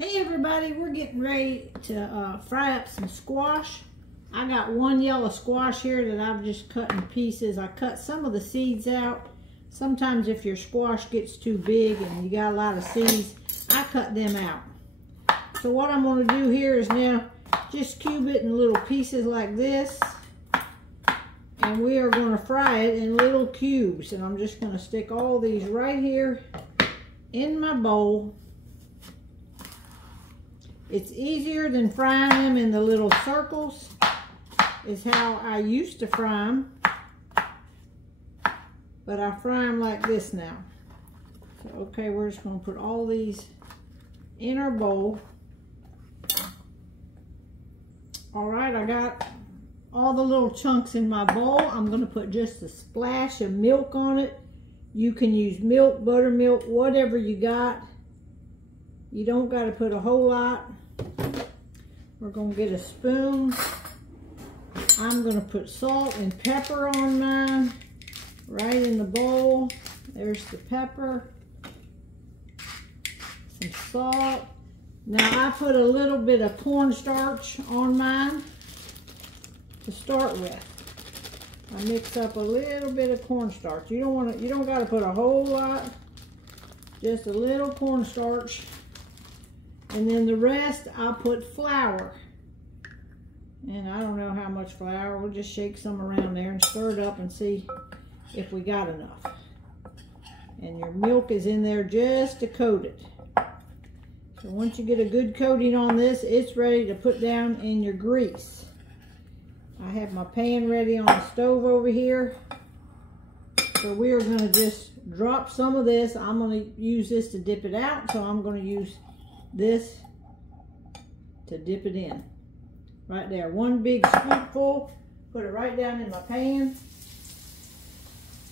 Hey everybody, we're getting ready to fry up some squash. I got one yellow squash here that I've just cut in pieces. I cut some of the seeds out. Sometimes if your squash gets too big and you got a lot of seeds, I cut them out. So what I'm going to do here is now just cube it in little pieces like this. And we are going to fry it in little cubes. And I'm just going to stick all these right here in my bowl. It's easier than frying them in the little circles. Is how I used to fry them. But I fry them like this now. So, okay, we're just going to put all these in our bowl. Alright, I got all the little chunks in my bowl. I'm going to put just a splash of milk on it. You can use milk, buttermilk, whatever you got. You don't got to put a whole lot. We're going to get a spoon. I'm going to put salt and pepper on mine right in the bowl. There's the pepper. Some salt. Now I put a little bit of cornstarch on mine to start with. I mix up a little bit of cornstarch. You don't got to put a whole lot. Just a little cornstarch. And then the rest, I'll put flour. And I don't know how much flour. We'll just shake some around there and stir it up and see if we got enough. And your milk is in there just to coat it. So once you get a good coating on this, it's ready to put down in your grease. I have my pan ready on the stove over here. So we are going to just drop some of this. I'm going to use this to dip it out. So I'm going to use this to dip it in. Right there. One big scoopful. Put it right down in my pan.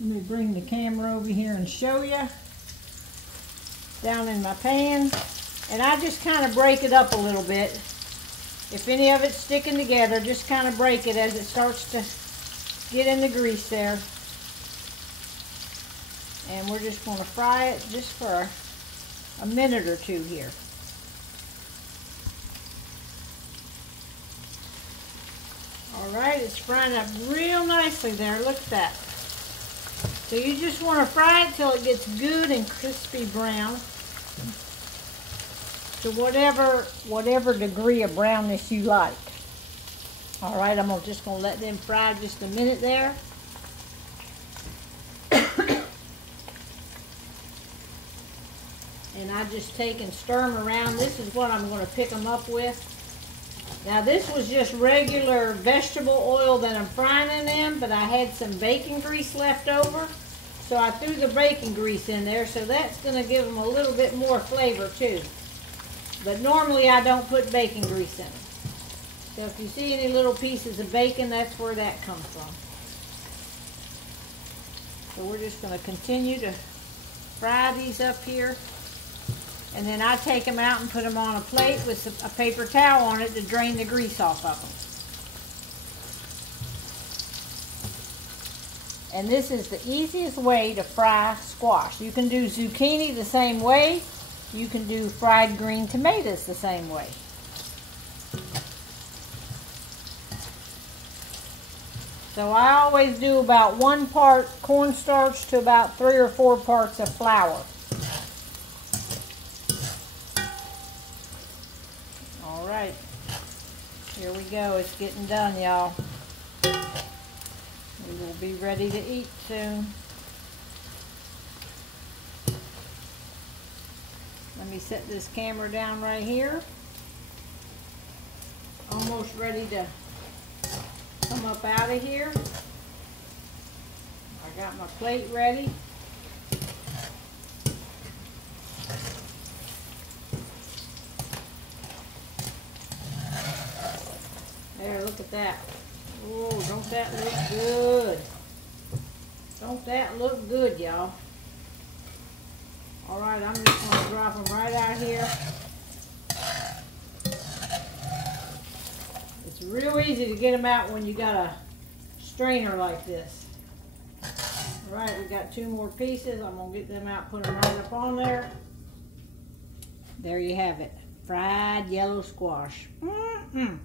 Let me bring the camera over here and show you. Down in my pan. And I just kind of break it up a little bit. If any of it's sticking together, just kind of break it as it starts to get in the grease there. And we're just going to fry it just for a minute or two here. Alright, it's frying up real nicely there. Look at that. So you just want to fry it till it gets good and crispy brown. To whatever degree of brownness you like. Alright, I'm just going to let them fry just a minute there. And I just take and stir them around. This is what I'm going to pick them up with. Now this was just regular vegetable oil that I'm frying in them, but I had some bacon grease left over. So I threw the bacon grease in there, so that's going to give them a little bit more flavor too. But normally I don't put bacon grease in them. So if you see any little pieces of bacon, that's where that comes from. So we're just going to continue to fry these up here. And then I take them out and put them on a plate with a paper towel on it to drain the grease off of them. And this is the easiest way to fry squash. You can do zucchini the same way. You can do fried green tomatoes the same way. So I always do about 1 part cornstarch to about 3 or 4 parts of flour. Alright, here we go. It's getting done, y'all. We will be ready to eat soon. Let me set this camera down right here. Almost ready to come up out of here. I got my plate ready. There, look at that. Oh, don't that look good? Don't that look good, y'all? Alright, I'm just going to drop them right out here. It's real easy to get them out when you got a strainer like this. Alright, we got 2 more pieces. I'm going to get them out, put them right up on there. There you have it. fried yellow squash. Mm-mm.